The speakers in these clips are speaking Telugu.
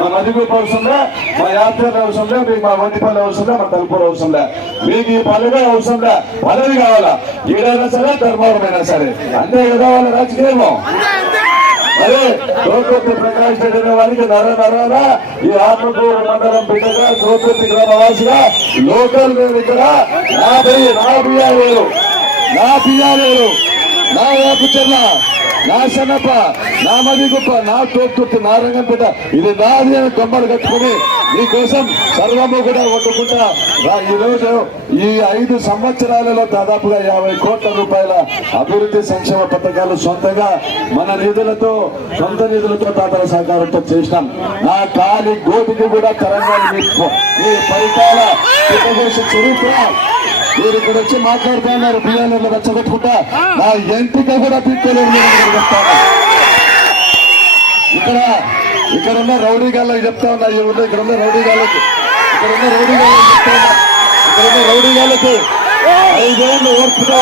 మా మధుగూపు అవసరం లే మా యాత్ర అవసరం లే మీకు మా వంటిపల్లి అవసరంలే మా తలుపూరు అవసరం లే మీకు ఈ పల్లెగా అవసరం లే పదవి కావాలా? ఏదైనా సరే ధర్మవరమైనా సరే. అంతే కదా వాళ్ళ రాజకీయము? అదే లోకత్తి ప్రకాష్ రెడ్డి వారికి నర నరాల ఈ ఆత్మకూరు మండలం బిడ్డగా లోకత్తి గ్రామవాసిగా లోకల్ నేను ఇక్కడ. నా బియ్యాలేరు నా బియ్యాలేరు నా బియ్య చెల్లా నా వేపచెల్ల నా సన్నప్ప నా మదిగుప్ప నా తోపుతుర్తి నా రంగంపేట ఇది నాది అని కొమ్మలు కట్టుకుని నీకోసం సర్వము కూడా వండుకుంటా. ఈ రోజు ఈ ఐదు సంవత్సరాలలో దాదాపుగా యాభై కోట్ల రూపాయల అభివృద్ధి సంక్షేమ పథకాలు సొంతంగా మన నిధులతో సొంత నిధులతో తాతల సహకారంతో చేసినాం. నా కాలి గోటికి కూడా తెలంగాణ మీ పరికాల చరిత్ర. మీరు ఇక్కడ వచ్చి మాట్లాడుతున్నారు బియ్యాలలో రెచ్చగొట్టుకుంటా నా ఎంటిక కూడా పీక్కోలేదు ఇక్కడ ఇక్కడ ఉన్న రౌడీ గాళ్ళకి చెప్తా ఉన్నా ఇక్కడ ఉన్న రౌడీ గాళ్ళకి. ఇక్కడ ఉన్న రౌడీ గాళ్ళకి చెప్తా ఉన్నా. ఇక్కడ ఉన్న రౌడీ గాళ్ళకి. ఐదేళ్ళు ఓర్పుతో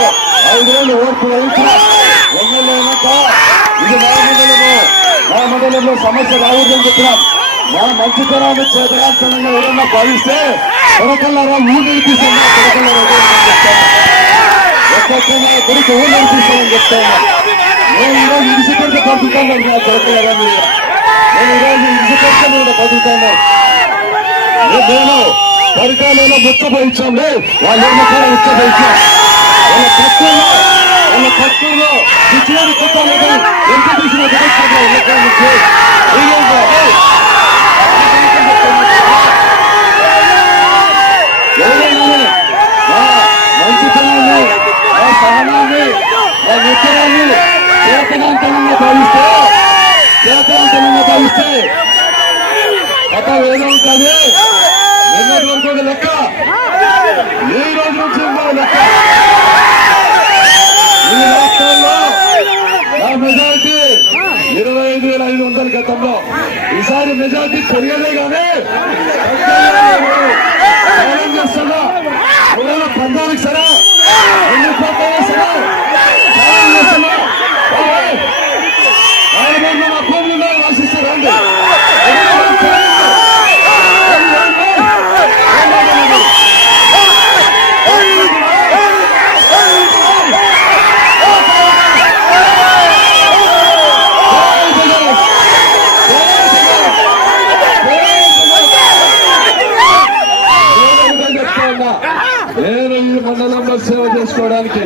ఐదేళ్ళు ఓర్పు వహించిన ఎమ్మెల్యే అయినాక ఇది నా మండలము. నా మండలంలో సమస్య రావద్దని చెప్పినాం నా మంచితనాన్ని ఎవరన్నా భావిస్తే కొడకల్లారా? ఊరు నడిపిస్తున్నా కొరకల్లారా కొడుకు ఊరు నడిపిస్తామని చెప్తాను. నేను ఈరోజు ఇడిసిపెడితే బతుకుతాను నా కొడకల్లారా మీరు. నేను ఈరోజు ఇడిసిపెడితే నేను బతుకుతాను. నేను పరికాలలో ముచ్చపోయించాంలే వాళ్ళు కూడా ముచ్చపోయించాం వాళ్ళ పక్కలో వాళ్ళ పక్కలో పిచ్చివాడి కుట్టాలని ఎంత తీసిన నా నిత్యనాన్ని చేతనాంతరంగా భావిస్తే చేతనాంతరంగా భావిస్తే కథ ఏదో ఉంటుంది నిన్నటి వరకు ఒక లెక్క ఈ రోజు నుంచి ఇంకో లెక్క ఈ రాష్ట్రాల్లో నా మెజారిటీ ఇరవై ఐదు వేల ఐదు వందల గతంలో ఈసారి మెజారిటీ పెరిగదే కానీ ఛాలెంజ్ చేస్తున్నా ఒకవేళ పందానికి సేవ చేసుకోవడానికి.